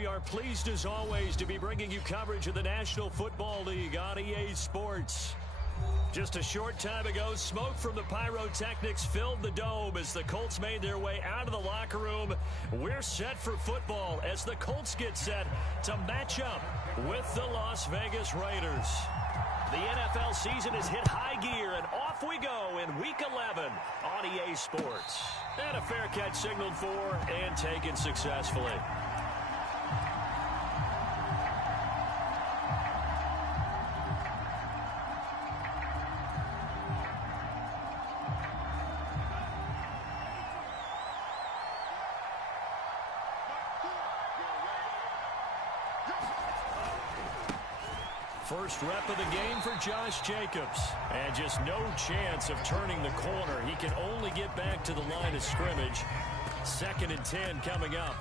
we are pleased as always to be bringing you coverage of the National Football League on EA Sports. Just a short time ago, smoke from the pyrotechnics filled the dome as the Colts made their way out of the locker room. We're set for football as the Colts get set to match up with the Las Vegas Raiders. The NFL season has hit high gear, and off we go in Week 11 on EA Sports. And a fair catch signaled for and taken successfully. First rep of the game for Josh Jacobs. And just no chance of turning the corner. He can only get back to the line of scrimmage. 2nd and 10 coming up.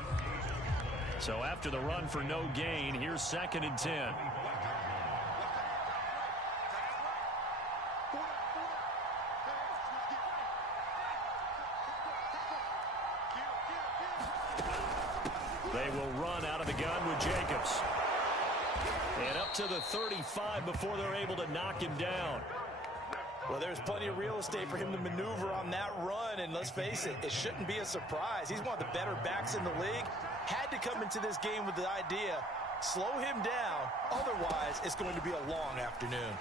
So after the run for no gain, here's 2nd and 10. They will run out of the gun with Jacobs. And up to the 35 before they're able to knock him down. Well, there's plenty of real estate for him to maneuver on that run. And let's face it, it shouldn't be a surprise. He's one of the better backs in the league. Had to come into this game with the idea, slow him down. Otherwise, it's going to be a long afternoon.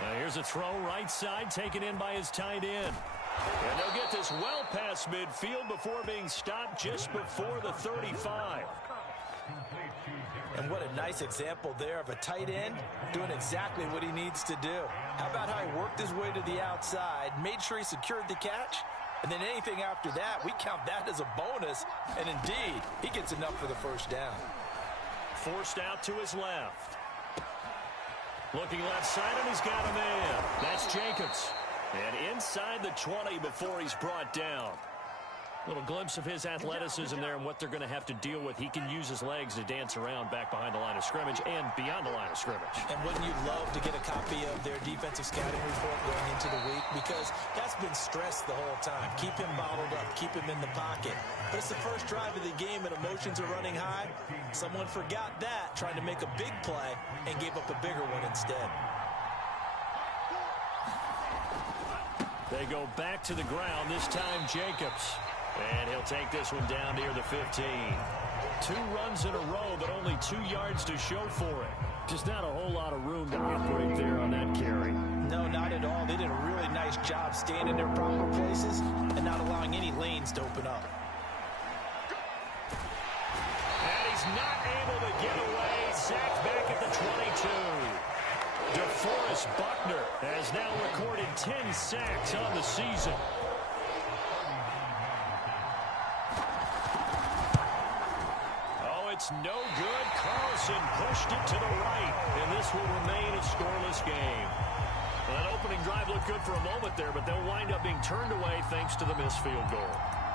Now here's a throw right side taken in by his tight end. And they'll get this well past midfield before being stopped just before the 35. And what a nice example there of a tight end doing exactly what he needs to do. How about how he worked his way to the outside, made sure he secured the catch, and then anything after that, we count that as a bonus. And indeed, he gets enough for the first down. Forced out to his left. Looking left side, and he's got a man. That's Jacobs. And inside the 20 before he's brought down. Little glimpse of his athleticism there and what they're going to have to deal with. He can use his legs to dance around back behind the line of scrimmage and beyond the line of scrimmage. And wouldn't you love to get a copy of their defensive scouting report going into the week? Because that's been stressed the whole time. Keep him bottled up. Keep him in the pocket. But it's the first drive of the game and emotions are running high. Someone forgot that, trying to make a big play and gave up a bigger one instead. They go back to the ground, this time Jacobs. And he'll take this one down near the 15. 2 runs in a row, but only 2 yards to show for it. Just not a whole lot of room to operate there on that carry. No, not at all. They did a really nice job staying in their proper places and not allowing any lanes to open up. And he's not able to get away. Sacked back at the 22. DeForest Buckner has now recorded 10 sacks on the season. It's no good. Carlson pushed it to the right, and this will remain a scoreless game. Well, that opening drive looked good for a moment there, but they'll wind up being turned away thanks to the missed field goal.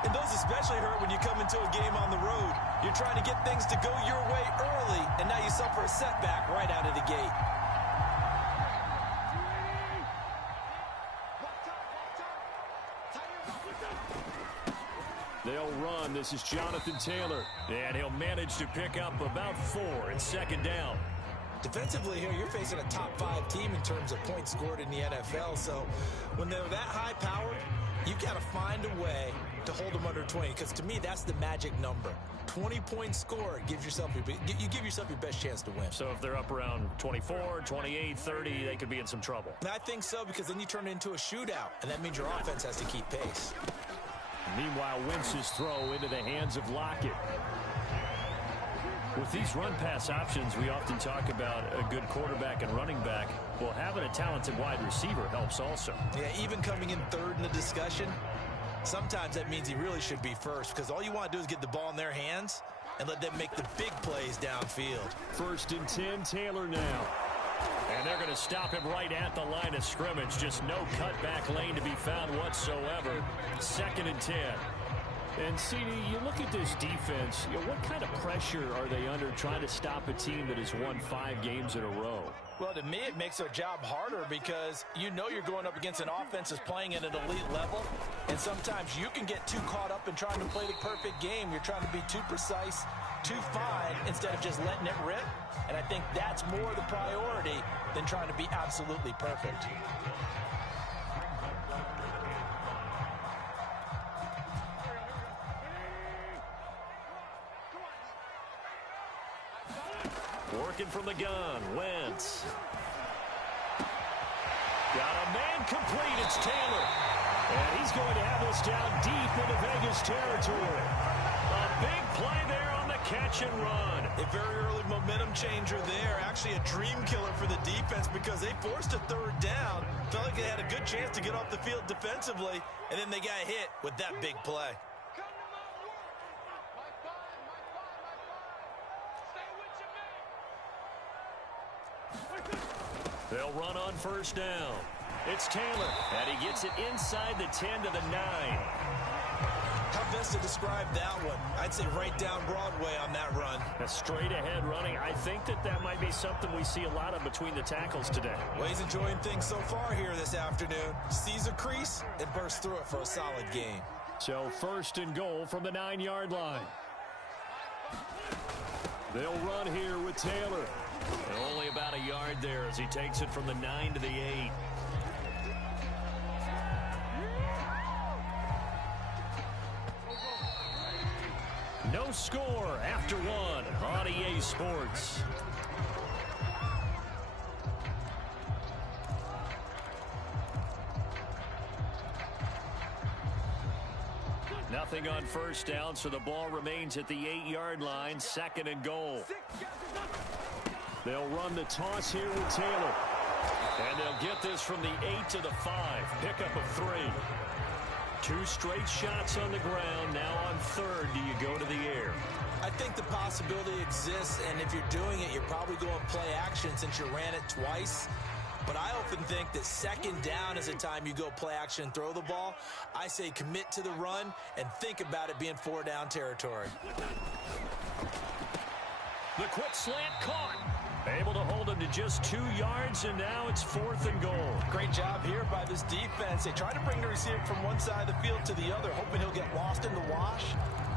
And those especially hurt when you come into a game on the road. You're trying to get things to go your way early, and now you suffer a setback right out of the gate. They'll run. This is Jonathan Taylor. And he'll manage to pick up about 4 in 2nd down. Defensively here, you're facing a top 5 team in terms of points scored in the NFL. So when they're that high powered, you've got to find a way to hold them under 20. Because to me, that's the magic number. 20 points scored gives yourself you give yourself your best chance to win. So if they're up around 24, 28, 30, they could be in some trouble. And I think so, because then you turn it into a shootout. And that means your offense has to keep pace. Meanwhile, Wentz's throw into the hands of Lockett. With these run-pass options, we often talk about a good quarterback and running back. Well, having a talented wide receiver helps also. Yeah, even coming in 3rd in the discussion, sometimes that means he really should be first, because all you want to do is get the ball in their hands and let them make the big plays downfield. 1st and 10, Taylor now. And they're going to stop him right at the line of scrimmage. Just no cutback lane to be found whatsoever. 2nd and 10. And, CD, you look at this defense, what kind of pressure are they under trying to stop a team that has won 5 games in a row? Well, to me, it makes their job harder because you know you're going up against an offense that's playing at an elite level, and sometimes you can get too caught up in trying to play the perfect game. You're trying to be too precise, too fine, instead of just letting it rip, and I think that's more the priority than trying to be absolutely perfect. Working from the gun, Wentz. Got a man complete, it's Taylor. And he's going to have this down deep into Vegas territory. A big play there on the catch and run. A very early momentum changer there. Actually a dream killer for the defense because they forced a 3rd down. Felt like they had a good chance to get off the field defensively, and then they got hit with that big play. They'll run on 1st down. It's Taylor, and he gets it inside the 10 to the 9. How best to describe that one? I'd say right down Broadway on that run. A straight ahead running. I think that might be something we see a lot of between the tackles today. Well, he's enjoying things so far here this afternoon. Sees a crease and bursts through it for a solid gain. So 1st and goal from the 9-yard line. They'll run here with Taylor. And only about a yard there as he takes it from the 9 to the 8. No score after 1 on EA Sports. Nothing on 1st down, so the ball remains at the 8-yard line, 2nd and goal. They'll run the toss here with Taylor. And they'll get this from the 8 to the 5. Pickup of 3. 2 straight shots on the ground. Now on 3rd, do you go to the air? I think the possibility exists, and if you're doing it, you're probably going play action since you ran it twice. But I often think that 2nd down is a time you go play action and throw the ball. I say commit to the run and think about it being 4-down territory. The quick slant caught. Able to hold him to just 2 yards, and now it's 4th and goal. Great job here by this defense. They try to bring the receiver from one side of the field to the other, hoping he'll get lost in the wash.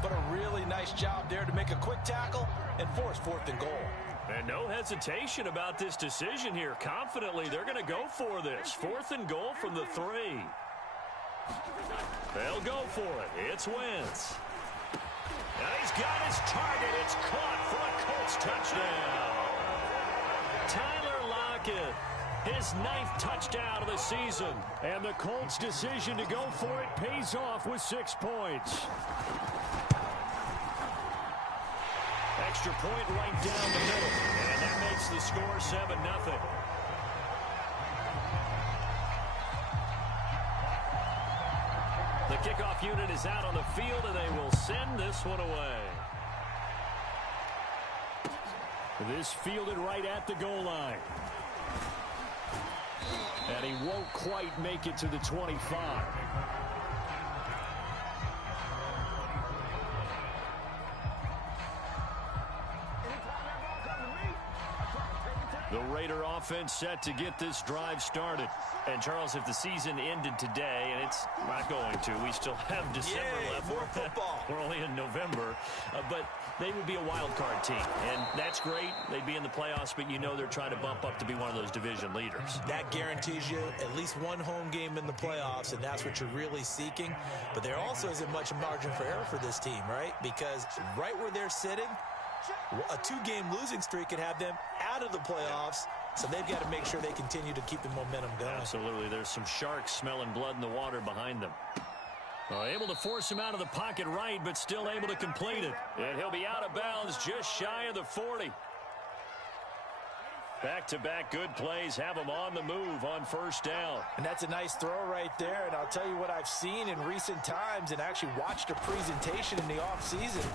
But a really nice job there to make a quick tackle and force 4th and goal. And no hesitation about this decision here. Confidently, they're going to go for this. 4th and goal from the 3. They'll go for it. It's Wentz. Now he's got his target. It's caught for a Colts touchdown. Tyler Lockett, his 9th touchdown of the season. And the Colts' decision to go for it pays off with 6 points. Extra point right down the middle. And that makes the score 7-0. The kickoff unit is out on the field, and they will send this one away. This fielded right at the goal line. And he won't quite make it to the 25. The Raider offense set to get this drive started. And, Charles, if the season ended today, and it's not going to, we still have December left. More football. We're only in November. But they would be a wild card team. And that's great. They'd be in the playoffs, but you know they're trying to bump up to be one of those division leaders. That guarantees you at least one home game in the playoffs, and that's what you're really seeking. But there also isn't much margin for error for this team, right? Because right where they're sitting, a 2-game losing streak could have them out of the playoffs, so they've got to make sure they continue to keep the momentum going. Absolutely. There's some sharks smelling blood in the water behind them. Able to force him out of the pocket right, but still able to complete it. And he'll be out of bounds just shy of the 40. Back-to-back good plays have him on the move on 1st down. And that's a nice throw right there. And I'll tell you what I've seen in recent times and actually watched a presentation in the offseason.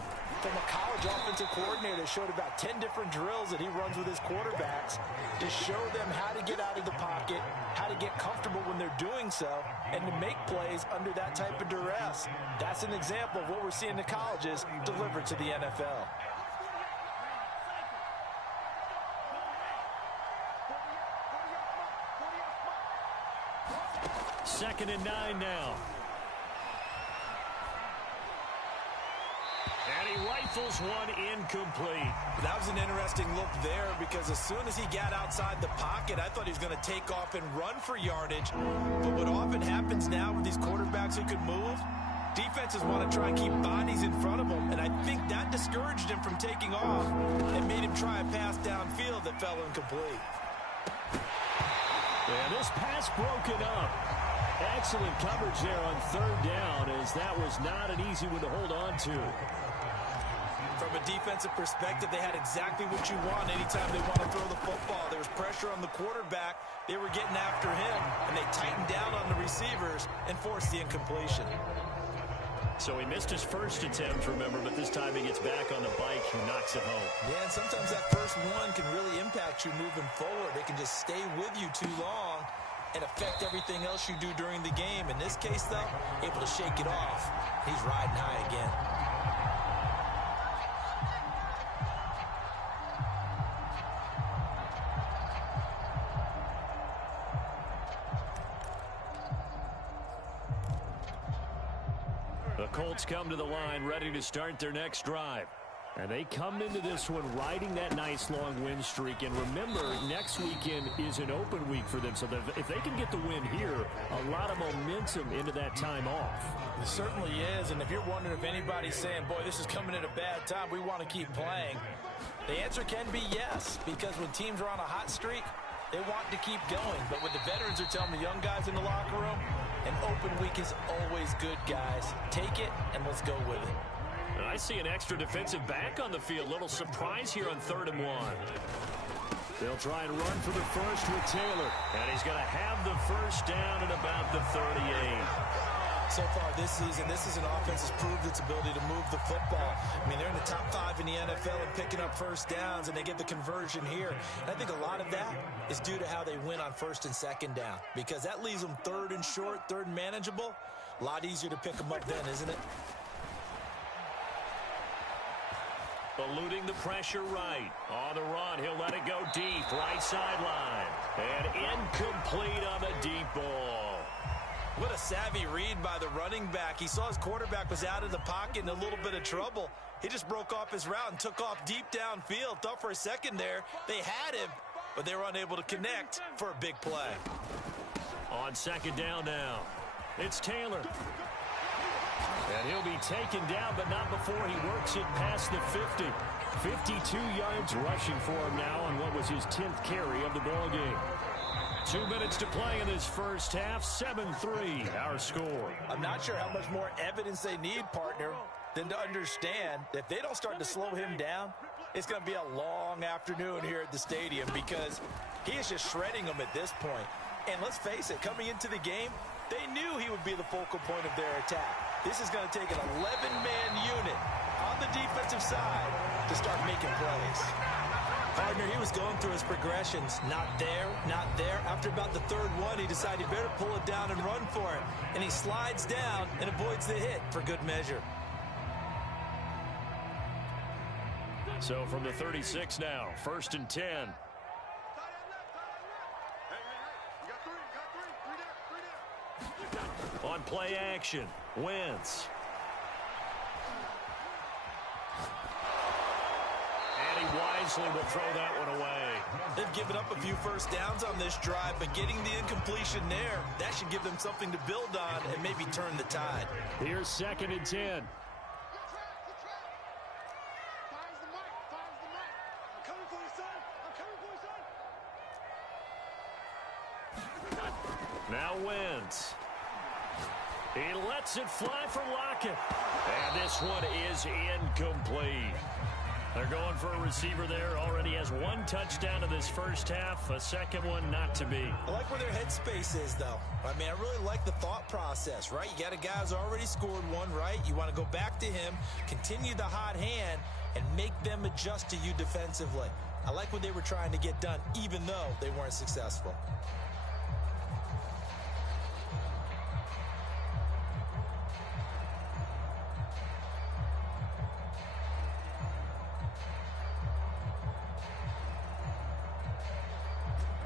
from a college offensive coordinator that showed about 10 different drills that he runs with his quarterbacks to show them how to get out of the pocket, how to get comfortable when they're doing so, and to make plays under that type of duress. That's an example of what we're seeing in colleges delivered to the NFL. Second and 9 now. And he rifles one incomplete. That was an interesting look there because as soon as he got outside the pocket, I thought he was going to take off and run for yardage. But what often happens now with these quarterbacks who can move, defenses want to try and keep bodies in front of them. And I think that discouraged him from taking off and made him try a pass downfield that fell incomplete. And this pass broken up. Excellent coverage there on third down, as that was not an easy one to hold on to. From a defensive perspective, they had exactly what you want anytime they want to throw the football. There was pressure on the quarterback. They were getting after him, and they tightened down on the receivers and forced the incompletion. So he missed his first attempt, remember, but this time he gets back on the bike and knocks it home. Yeah, and sometimes that first one can really impact you moving forward. It can just stay with you too long and affect everything else you do during the game. In this case, though, able to shake it off. He's riding high again. The Colts come to the line ready to start their next drive. And they come into this one riding that nice long win streak. And remember, next weekend is an open week for them. So if they can get the win here, a lot of momentum into that time off. It certainly is. And if you're wondering if anybody's saying, boy, this is coming at a bad time, we want to keep playing, the answer can be yes. Because when teams are on a hot streak, they want to keep going. But what the veterans are telling the young guys in the locker room, an open week is always good, guys. Take it, and let's go with it. And I see an extra defensive back on the field. Little surprise here on 3rd and 1. They'll try and run for the first with Taylor. And he's going to have the first down at about the 38. So far this season, this is an offense that's proved its ability to move the football. I mean, they're in the top 5 in the NFL and picking up first downs, and they get the conversion here. And I think a lot of that is due to how they win on 1st and 2nd down, because that leaves them 3rd and short, 3rd and manageable. A lot easier to pick them up then, isn't it? Eluding the pressure right. On the run, he'll let it go deep, right sideline. And incomplete on the deep ball. What a savvy read by the running back. He saw his quarterback was out of the pocket in a little bit of trouble. He just broke off his route and took off deep downfield. Thought for a second there they had him, but they were unable to connect for a big play. On 2nd down now, it's Taylor. And he'll be taken down, but not before he works it past the 50. 52 yards rushing for him now on what was his 10th carry of the ball game. 2 minutes to play in this first half. 7-3 our score. I'm not sure how much more evidence they need, partner, than to understand that if they don't start to slow him down, it's going to be a long afternoon here at the stadium, because he is just shredding them at this point. And let's face it, coming into the game, they knew he would be the focal point of their attack. This is going to take an 11-man unit on the defensive side to start making plays. Partner, he was going through his progressions. Not there, not there. After about the 3rd one, he decided he better pull it down and run for it. And he slides down and avoids the hit for good measure. So from the 36 now, 1st and 10. On play action, Wentz. And he wisely will throw that one away. They've given up a few first downs on this drive, but getting the incompletion there, that should give them something to build on and maybe turn the tide. Here's 2nd and 10. Now Wentz. He lets it fly for Lockett. And this one is incomplete. They're going for a receiver there. Already has one touchdown in this first half. A second one not to be. I like where their headspace is, though. I mean, I really like the thought process, right? You got a guy who's already scored one, right? You want to go back to him, continue the hot hand, and make them adjust to you defensively. I like what they were trying to get done, even though they weren't successful.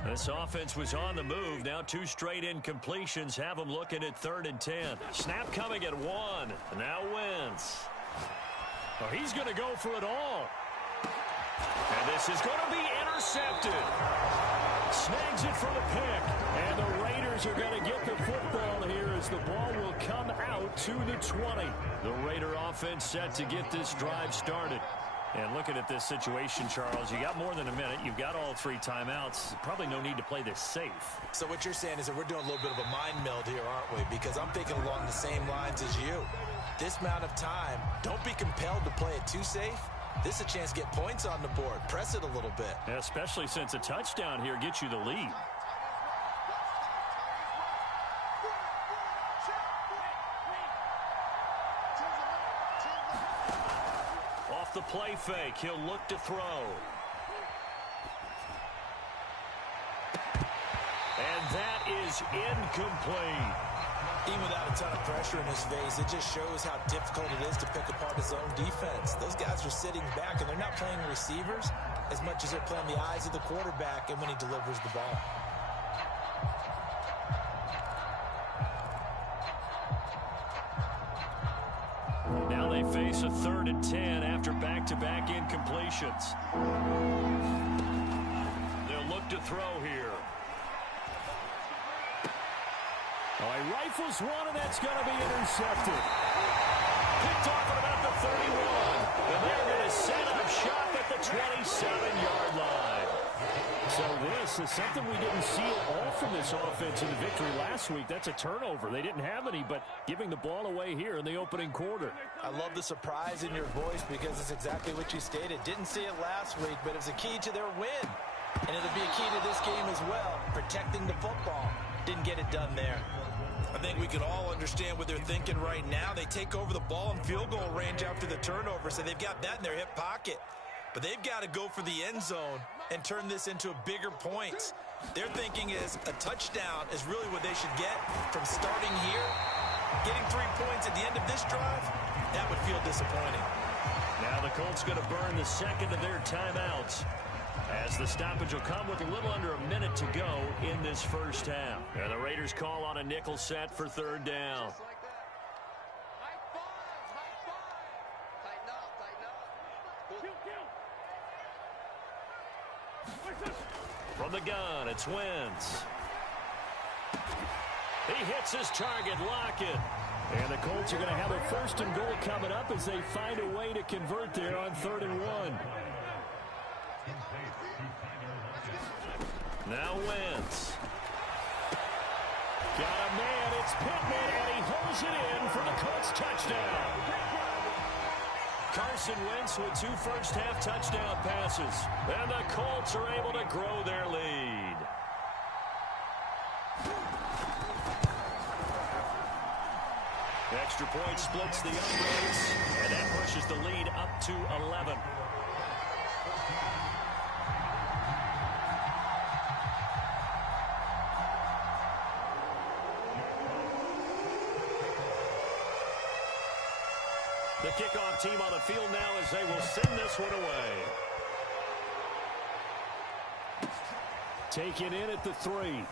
This offense was on the move. Now 2 straight incompletions have them looking at 3rd and 10. Snap coming at 1. Now Wentz. Oh, he's going to go for it all. And this is going to be intercepted. Snags it for the pick. And the Raiders are going to get the football here as the ball will come out to the 20. The Raider offense set to get this drive started. And looking at this situation, Charles, you got more than a minute. You've got all 3 timeouts. Probably no need to play this safe. So what you're saying is that we're doing a little bit of a mind meld here, aren't we? Because I'm thinking along the same lines as you. This amount of time, don't be compelled to play it too safe. This is a chance to get points on the board. Press it a little bit. Yeah, especially since a touchdown here gets you the lead. The play fake. He'll look to throw. And that is incomplete. Even without a ton of pressure in his face, it just shows how difficult it is to pick apart his own defense. Those guys are sitting back, and they're not playing receivers as much as they're playing the eyes of the quarterback and when he delivers the ball. Now they face a 3rd and 10 after back-to-back incompletions. They'll look to throw here. Oh, he rifles one, and that's going to be intercepted. Picked off at about the 31. And they're going to set up shop at the 27-yard line. So this is something we didn't see at all from this offense in the victory last week. That's a turnover. They didn't have any, but giving the ball away here in the opening quarter. I love the surprise in your voice because it's exactly what you stated. Didn't see it last week, but it was a key to their win. And it'll be a key to this game as well, protecting the football. Didn't get it done there. I think we can all understand what they're thinking right now. They take over the ball in field goal range after the turnover, so they've got that in their hip pocket. But they've got to go for the end zone and turn this into a bigger points. Their thinking is a touchdown is really what they should get from starting here. Getting 3 points at the end of this drive, that would feel disappointing. Now the Colts going to burn the second of their timeouts as the stoppage will come with a little under a minute to go in this first half. And the Raiders call on a nickel set for 3rd down. From the gun, it's Wentz. He hits his target, Lockett. And the Colts are going to have a 1st and goal coming up as they find a way to convert there on 3rd and 1. Now Wentz. Got a man, it's Pittman, and he holds it in for the Colts touchdown. Carson Wentz with 2 first-half touchdown passes. And the Colts are able to grow their lead. Extra point splits the uprights, and that pushes the lead up to 11. The kickoff team on the field now as they will send this one away. Taken in at the 3.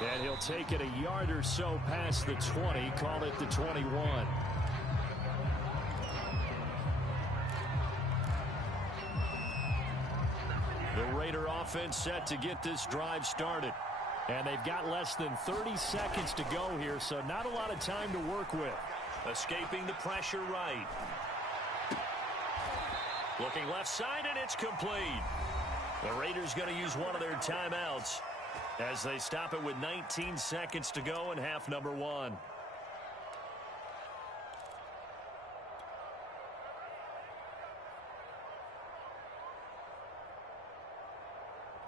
And he'll take it a yard or so past the 20, call it the 21. The Raider offense set to get this drive started. And they've got less than 30 seconds to go here, so not a lot of time to work with. Escaping the pressure right. Looking left side, and it's complete. The Raiders going to use one of their timeouts as they stop it with 19 seconds to go in half number 1.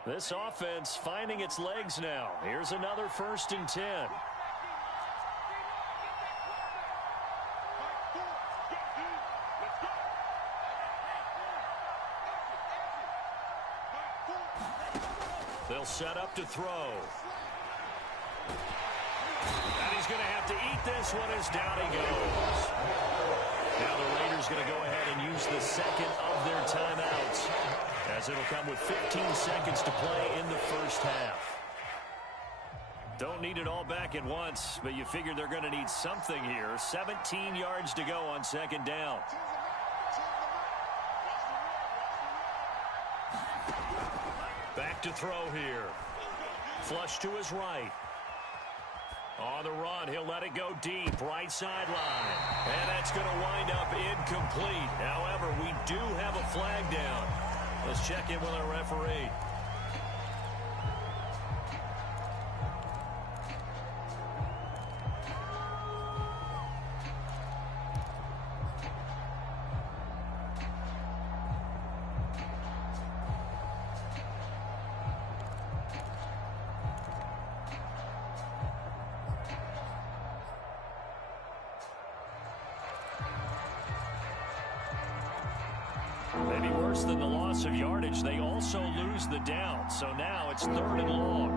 This offense finding its legs now. Here's another 1st and 10. They'll set up to throw. And he's going to have to eat this one as down he goes. Now the Raiders going to go ahead and use the second of their timeouts, as it'll come with 15 seconds to play in the first half. Don't need it all back at once, but you figure they're going to need something here. 17 yards to go on 2nd down. Back to throw here. Flush to his right. On the run, he'll let it go deep, right sideline. And that's going to wind up incomplete. However, we do have a flag down. Let's check in with our referee. Maybe worse than the loss of yardage, they also lose the down. So now it's 3rd and long.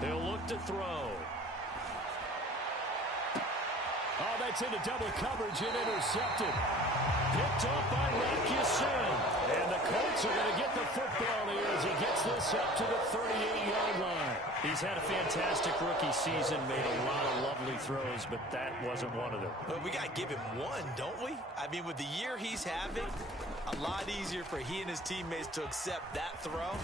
They'll look to throw. Oh, that's into double coverage and intercepted. Picked off by Rakisin. And the Colts are going to get the football here as he gets this up to the 38-yard line. He's had a fantastic rookie season, made a lot of lovely throws, but that wasn't one of them. Well, we got to give him one, don't we? I mean, with the year he's having, a lot easier for he and his teammates to accept that throw,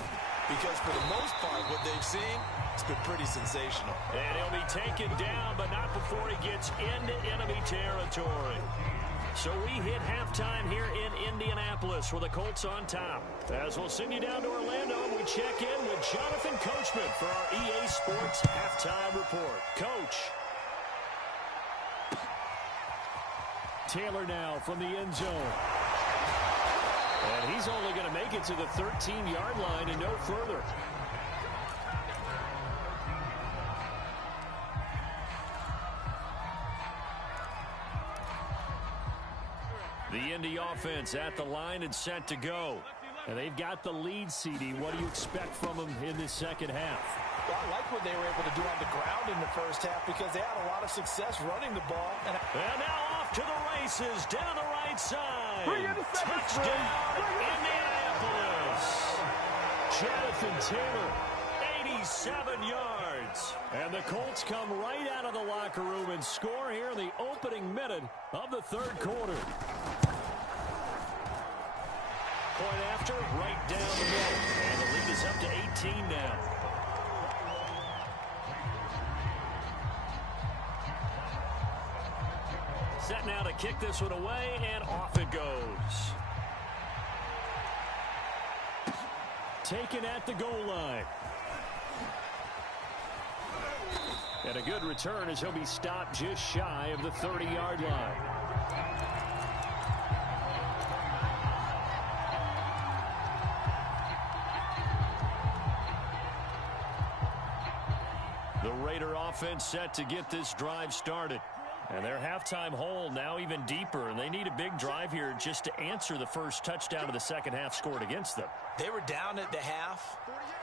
because for the most part, what they've seen, it's been pretty sensational. And he'll be taken down, but not before he gets into enemy territory. So we hit halftime here in Indianapolis with the Colts on top. As we'll send you down to Orlando, we check in with Jonathan Coachman for our EA Sports Halftime Report. Coach. Taylor now from the end zone. And he's only going to make it to the 13-yard line and no further. The Indy offense at the line and set to go. And they've got the lead, CD. What do you expect from them in the second half? Well, I like what they were able to do on the ground in the first half because they had a lot of success running the ball. And now off to the races, down the right side. Touchdown, Indianapolis. Jonathan Taylor, 87 yards. And the Colts come right out of the locker room and score here in the opening minute of the 3rd quarter. Point after, right down the middle. And the lead is up to 18 now. Set now to kick this one away, and off it goes. Taken at the goal line. And a good return as he'll be stopped just shy of the 30-yard line. The Raider offense set to get this drive started. And their halftime hole now even deeper, and they need a big drive here just to answer the first touchdown of the second half scored against them. They were down at the half.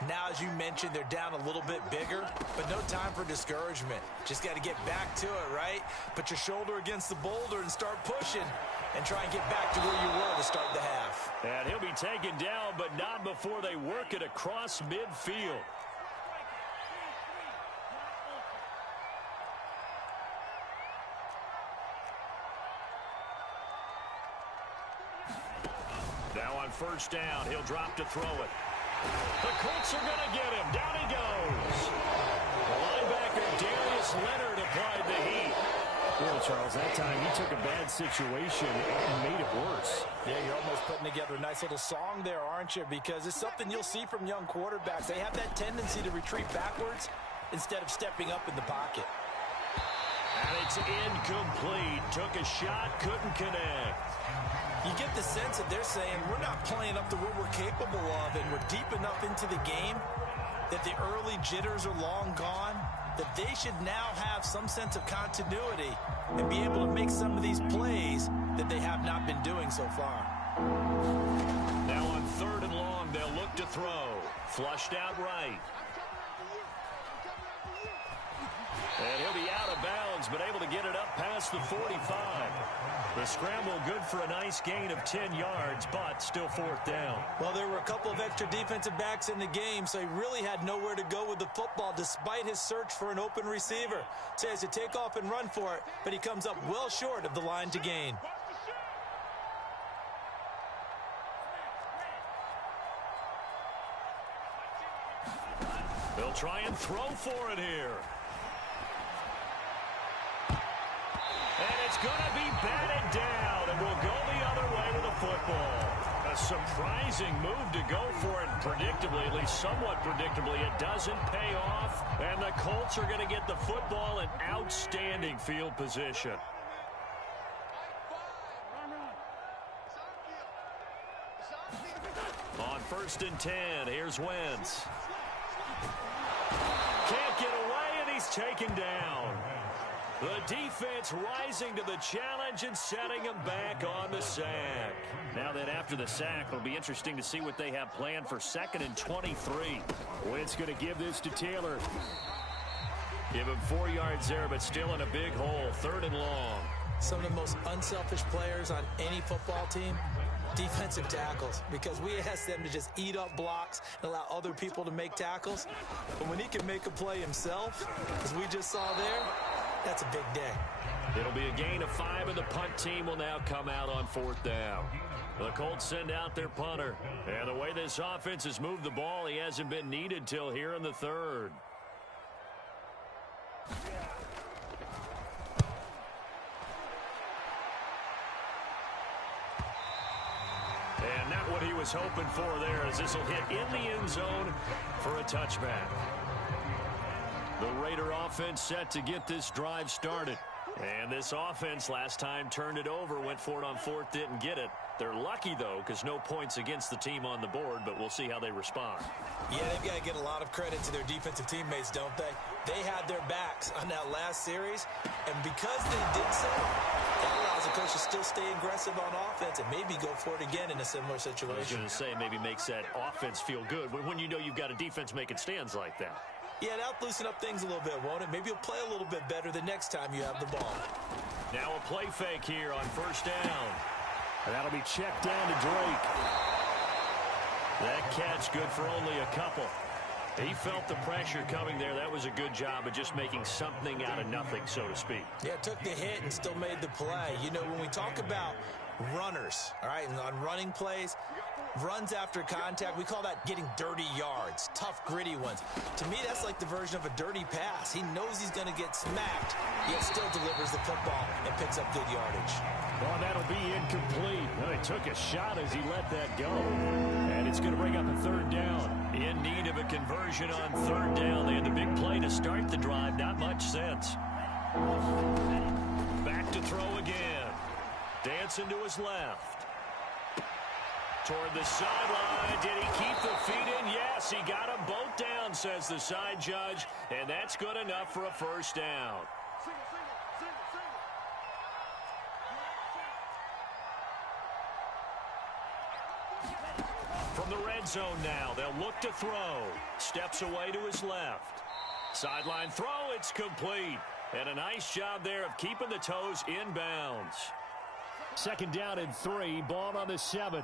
Now, as you mentioned, they're down a little bit bigger, but no time for discouragement. Just got to get back to it, right? Put your shoulder against the boulder and start pushing and try and get back to where you were to start the half. And he'll be taken down, but not before they work it across midfield. Now on first down, he'll drop to throw it. The Colts are going to get him. Down he goes. The linebacker, Darius Leonard, applied the heat. Well, Charles, that time he took a bad situation and made it worse. Yeah, you're almost putting together a nice little song there, aren't you? Because it's something you'll see from young quarterbacks. They have that tendency to retreat backwards instead of stepping up in the pocket. And it's incomplete. Took a shot, couldn't connect. You get the sense that they're saying we're not playing up to what we're capable of, and we're deep enough into the game that the early jitters are long gone, that they should now have some sense of continuity and be able to make some of these plays that they have not been doing so far. Now on 3rd and long, they'll look to throw. Flushed out right. And he'll be out of bounds, but able to get it up past the 45. The scramble good for a nice gain of 10 yards, but still 4th down. Well, there were a couple of extra defensive backs in the game, so he really had nowhere to go with the football despite his search for an open receiver. So he has to take off and run for it, but he comes up well short of the line to gain. They'll try and throw for it here. And it's going to be batted down, and will go the other way with the football. A surprising move to go for it, predictably, at least somewhat predictably. It doesn't pay off, and the Colts are going to get the football in outstanding field position. On 1st and 10, here's Wentz. Can't get away, and he's taken down. The defense rising to the challenge and setting him back on the sack. Now that after the sack, it'll be interesting to see what they have planned for 2nd and 23. Wentz going to give this to Taylor. Give him 4 yards there, but still in a big hole. 3rd and long. Some of the most unselfish players on any football team, defensive tackles, because we ask them to just eat up blocks and allow other people to make tackles. But when he can make a play himself, as we just saw there, that's a big day. It'll be a gain of 5, and the punt team will now come out on 4th down. The Colts send out their punter. And the way this offense has moved the ball, he hasn't been needed till here in the 3rd. And not what he was hoping for there, as this will hit in the end zone for a touchback. The Raider offense set to get this drive started. And this offense last time turned it over, went for it on 4th, didn't get it. They're lucky, though, because no points against the team on the board, but we'll see how they respond. Yeah, they've got to get a lot of credit to their defensive teammates, don't they? They had their backs on that last series, and because they did so, that allows the coach to still stay aggressive on offense and maybe go for it again in a similar situation. I was going to say, maybe makes that offense feel good when you know you've got a defense making stands like that. Yeah, that'll loosen up things a little bit, won't it? Maybe you'll play a little bit better the next time you have the ball. Now a play fake here on 1st down. And that'll be checked down to Drake. That catch good for only a couple. He felt the pressure coming there. That was a good job of just making something out of nothing, so to speak. Yeah, took the hit and still made the play. You know, when we talk about runners, all right, and on running plays, runs after contact, we call that getting dirty yards, tough, gritty ones. To me, that's like the version of a dirty pass. He knows he's going to get smacked, yet still delivers the football and picks up good yardage. Well, that'll be incomplete. Well, he took a shot as he let that go. And it's going to bring up a 3rd down. In need of a conversion on 3rd down. They had the big play to start the drive. Not much sense. Back to throw again. Dancing to his left. Toward the sideline. Did he keep the feet in? Yes, he got them both down, says the side judge. And that's good enough for a 1st down. From the red zone now, they'll look to throw. Steps away to his left. Sideline throw, it's complete. And a nice job there of keeping the toes inbounds. 2nd down and 3, ball on the 7.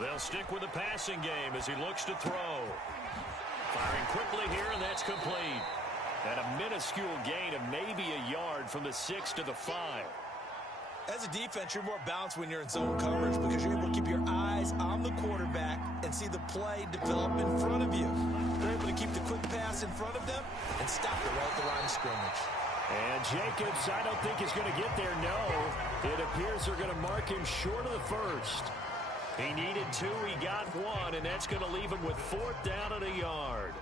They'll stick with the passing game as he looks to throw. Firing quickly here, and that's complete. And a minuscule gain of maybe a yard from the 6 to the 5. As a defense, you're more balanced when you're in zone coverage because you're able to keep your eyes on the quarterback and see the play develop in front of you. They're able to keep the quick pass in front of them and stop it right at the line of scrimmage. And Jacobs, I don't think is going to get there, no. It appears they're going to mark him short of the 1st. He needed 2, he got 1, and that's going to leave him with 4th down and a yard.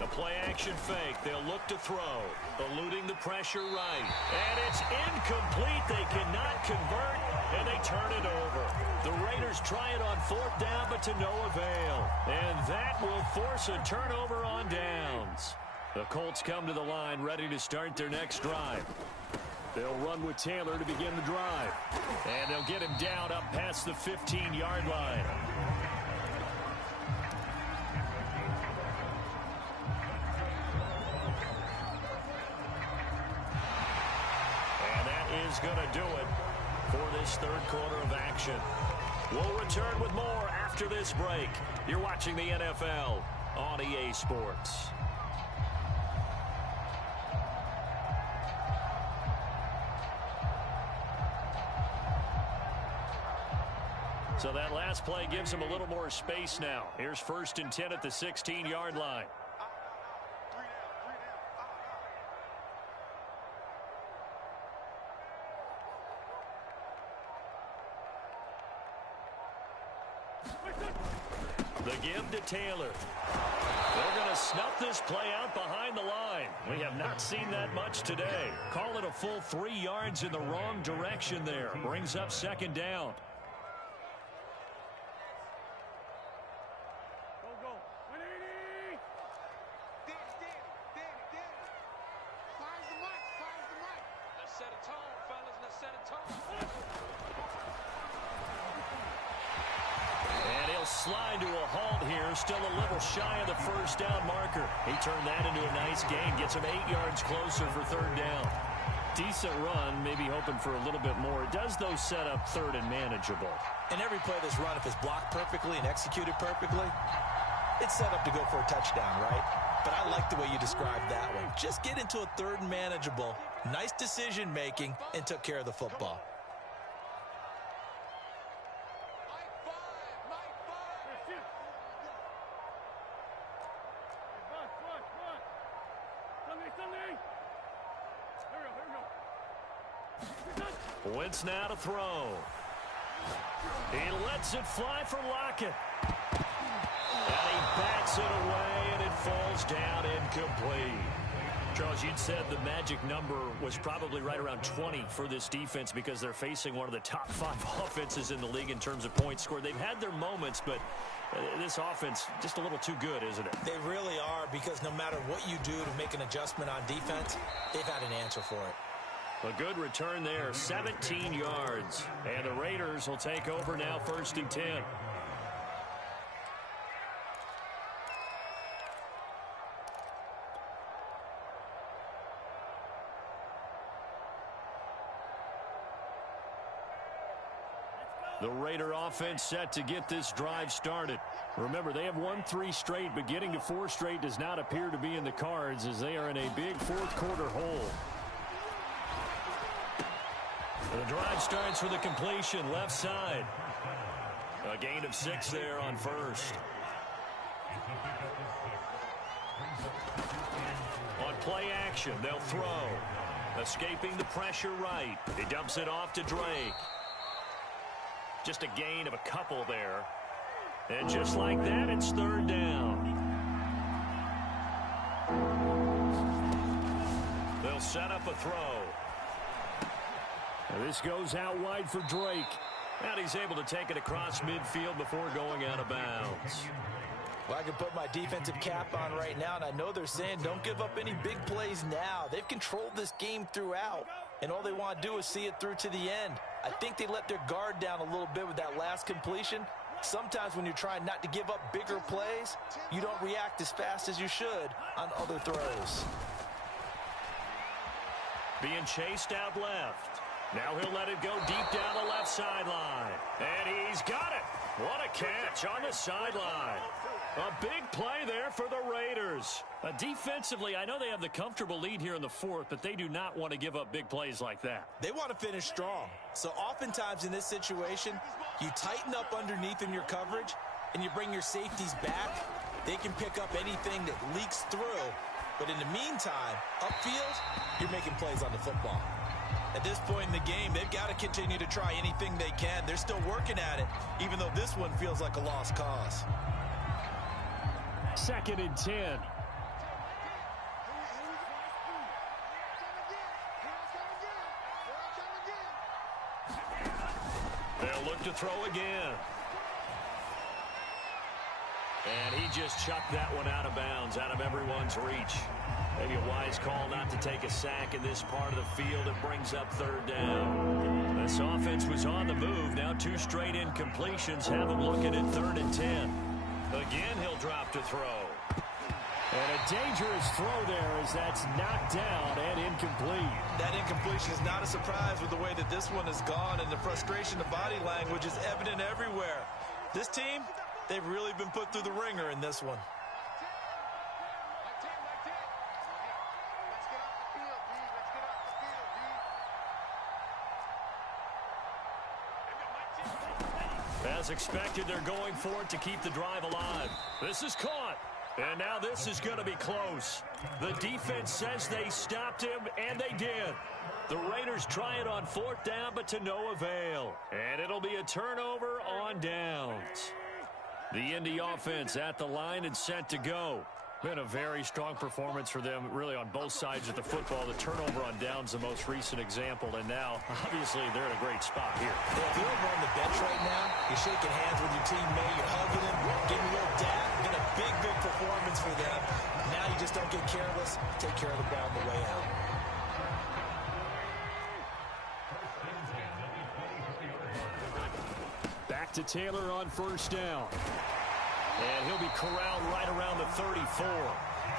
The play-action fake. They'll look to throw. Eluding the pressure right. And it's incomplete. They cannot convert, and they turn it over. The Raiders try it on 4th down, but to no avail. And that will force a turnover on downs. The Colts come to the line, ready to start their next drive. They'll run with Taylor to begin the drive. And they'll get him down up past the 15-yard line. Is going to do it for this third quarter of action. We'll return with more after this break. You're watching the NFL on EA Sports. So that last play gives him a little more space now. Here's 1st and 10 at the 16-yard line. The give to Taylor. They're going to snuff this play out behind the line. We have not seen that much today. Call it a full 3 yards in the wrong direction there. Brings up 2nd down. Go. 180. Danny. Fires the mic. Let's set a tone, fellas. Let's set a tone. And he'll slide to a halt here. Still a little shy of the 1st down marker. He turned that into a nice gain. Gets him 8 yards closer for 3rd down. Decent run, maybe hoping for a little bit more. It does, though, set up 3rd and manageable. And every play that's run, if it's blocked perfectly and executed perfectly, it's set up to go for a touchdown, right? But I like the way you described that one. Just get into a 3rd and manageable, nice decision-making, and took care of the football. Wentz now to throw. He lets it fly for Lockett. And he backs it away, and it falls down incomplete. Charles, you'd said the magic number was probably right around 20 for this defense because they're facing one of the top 5 offenses in the league in terms of points scored. They've had their moments, but this offense just a little too good, isn't it? They really are, because no matter what you do to make an adjustment on defense, they've had an answer for it. A good return there, 17 yards. And the Raiders will take over now, 1st and 10. The Raider offense set to get this drive started. Remember, they have won 3 straight, but getting to 4 straight does not appear to be in the cards as they are in a big 4th quarter hole. The drive starts with a completion left side. A gain of 6 there on 1st. On play action, they'll throw. Escaping the pressure right. He dumps it off to Drake. Just a gain of a couple there. And just like that, it's 3rd down. They'll set up a throw. Now this goes out wide for Drake. And he's able to take it across midfield before going out of bounds. Well, I can put my defensive cap on right now, and I know they're saying don't give up any big plays now. They've controlled this game throughout, and all they want to do is see it through to the end. I think they let their guard down a little bit with that last completion. Sometimes when you're trying not to give up bigger plays, you don't react as fast as you should on other throws. Being chased out left. Now he'll let it go deep down the left sideline. And he's got it. What a catch on the sideline. A big play there for the Raiders. Defensively, I know they have the comfortable lead here in the 4th, but they do not want to give up big plays like that. They want to finish strong. So oftentimes in this situation, you tighten up underneath in your coverage, and you bring your safeties back. They can pick up anything that leaks through. But in the meantime, upfield, you're making plays on the football. At this point in the game, they've got to continue to try anything they can. They're still working at it, even though this one feels like a lost cause. 2nd and 10. They'll look to throw again. And he just chucked that one out of bounds, out of everyone's reach. Maybe a wise call not to take a sack in this part of the field. It brings up 3rd down. This offense was on the move. Now 2 straight incompletions have them looking at 3rd and 10. Again, he'll drop to throw. And a dangerous throw there as that's knocked down and incomplete. That incompletion is not a surprise with the way that this one has gone, and the frustration of body language is evident everywhere. This team, they've really been put through the ringer in this one. As expected, they're going for it to keep the drive alive. This is caught. And now this is going to be close. The defense says they stopped him, and they did. The Raiders try it on 4th down, but to no avail. And it'll be a turnover on downs. The Indy offense at the line and set to go. Been a very strong performance for them, really, on both sides of the football. The turnover on downs, the most recent example, and now, obviously, they're in a great spot here. Yeah, if you're over on the bench right now, you're shaking hands with your teammate, you're hugging him, getting a little dap. Been a big, big performance for them. Now you just don't get careless. Take care of the ball on the way out. Back to Taylor on 1st down. And he'll be corralled right around the 34.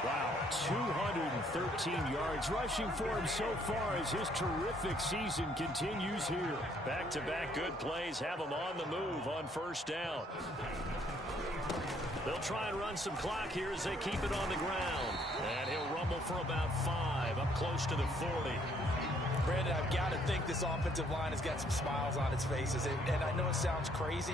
Wow, 213 yards rushing for him so far as his terrific season continues here. Back-to-back good plays have him on the move on 1st down. They'll try and run some clock here as they keep it on the ground. And he'll rumble for about 5, up close to the 40. Brandon, I've got to think this offensive line has got some smiles on its faces. And I know it sounds crazy,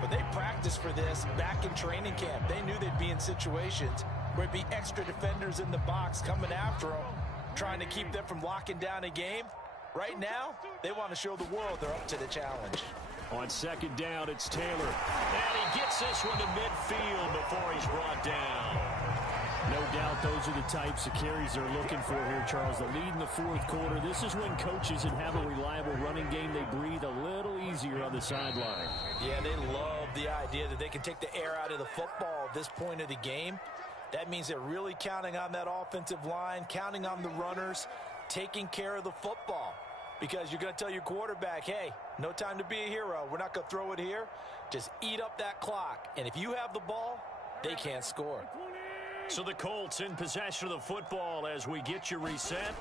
but they practiced for this back in training camp. They knew they'd be in situations where it'd be extra defenders in the box coming after them, trying to keep them from locking down a game. Right now, they want to show the world they're up to the challenge. On 2nd down, it's Taylor. And he gets this one to midfield before he's brought down. No doubt those are the types of carries they're looking for here, Charles. The lead in the 4th quarter. This is when coaches that have a reliable running game, they breathe a little easier on the sideline. Yeah, they love the idea that they can take the air out of the football at this point of the game. That means they're really counting on that offensive line, counting on the runners, taking care of the football. Because you're going to tell your quarterback, hey, no time to be a hero. We're not going to throw it here. Just eat up that clock. And if you have the ball, they can't score. So the Colts in possession of the football as we get you reset.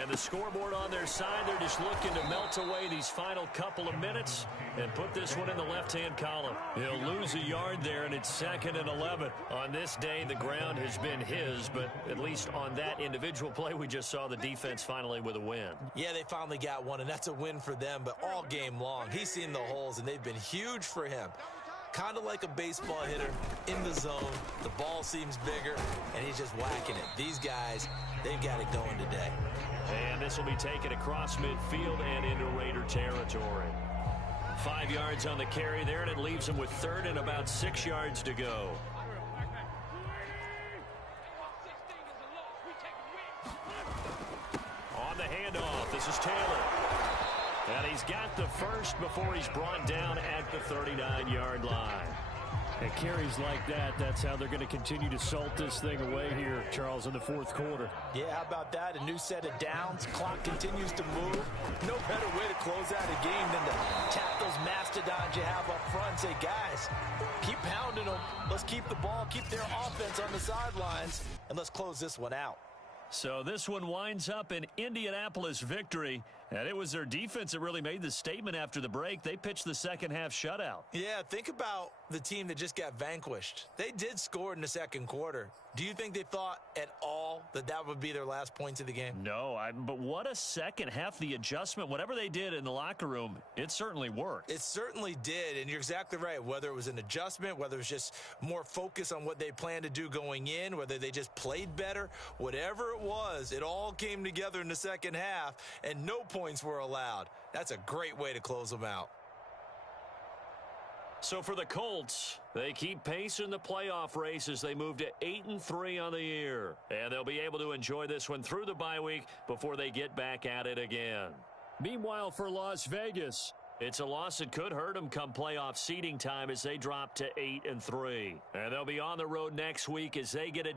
And the scoreboard on their side, they're just looking to melt away these final couple of minutes and put this one in the left-hand column. He'll lose a yard there, and it's 2nd and 11. On this day, the ground has been his, but at least on that individual play, we just saw the defense finally with a win. Yeah, they finally got one, and that's a win for them, but all game long, he's seen the holes, and they've been huge for him. Kind of like a baseball hitter in the zone. The ball seems bigger, and he's just whacking it. These guys, they've got it going today. And this will be taken across midfield and into Raider territory. 5 yards on the carry there, and it leaves them with 3rd and about 6 yards to go. On the handoff, this is Taylor. And he's got the first before he's brought down at the 39-yard line. And carries like that, that's how they're going to continue to salt this thing away here, Charles, in the 4th quarter. Yeah, how about that? A new set of downs. Clock continues to move. No better way to close out a game than to tap those mastodons you have up front and say, guys, keep pounding them. Let's keep the ball, keep their offense on the sidelines, and let's close this one out. So this one winds up an Indianapolis victory, and it was their defense that really made the statement after the break. They pitched the second-half shutout. Yeah, think about the team that just got vanquished. They did score in the 2nd quarter, Do you think they thought at all that that would be their last points of the game? No, but what a second half. The adjustment, whatever they did in the locker room, it certainly worked. It certainly did, and you're exactly right. Whether it was an adjustment, whether it was just more focus on what they planned to do going in, whether they just played better, whatever it was, it all came together in the second half, and no points were allowed. That's a great way to close them out. So for the Colts, they keep pace in the playoff race as they move to 8-3 on the year. And they'll be able to enjoy this one through the bye week before they get back at it again. Meanwhile, for Las Vegas, it's a loss that could hurt them come playoff seeding time as they drop to 8-3. And they'll be on the road next week as they get a